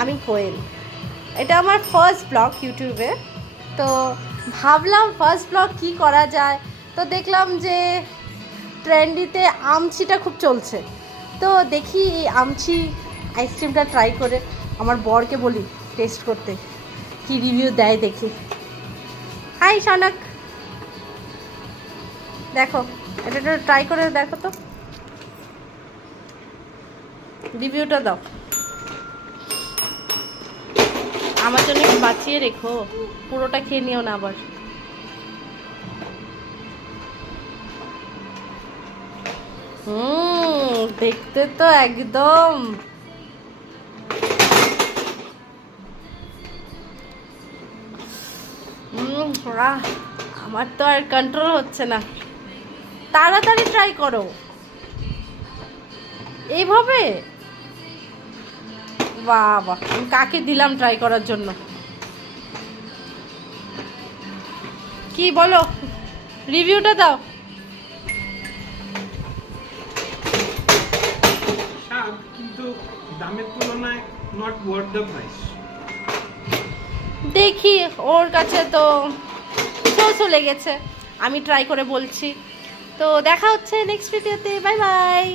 আমি কোয়েল। এটা আমার ফার্স্ট ব্লগ ইউটিউবে। তো ভাবলাম ফার্স্ট ব্লগ কী করা যায়, তো দেখলাম যে ট্রেন্ডিতে আমচিটা খুব চলছে। তো দেখি এই আমচি আইসক্রিমটা ট্রাই করে আমার বরকে বলি টেস্ট করতে, কি রিভিউ দেয় দেখি। হাই শনক, দেখো এটা ট্রাই করে দেখো তো, রিভিউটা দাও। আমার জন্য একটু বাঁচিয়ে রেখো, পুরোটা খেয়ে নিও না আবার। দেখতে তো একদম আমার তো আর কন্ট্রোল হচ্ছে না। তাড়াতাড়ি ট্রাই করো এইভাবে। বাহ বাহ, আমি কাকে দিলাম ট্রাই করার জন্য? কি বলো, রিভিউটা দাও। স্বাদ কিন্তু দামের তুলনায় নট ওয়ার্থ দ্য প্রাইস। দেখি, ওর কাছে তো চলে গেছে, আমি ট্রাই করে বলছি। তো দেখা হচ্ছে নেক্সট ভিডিওতে, বাই বাই।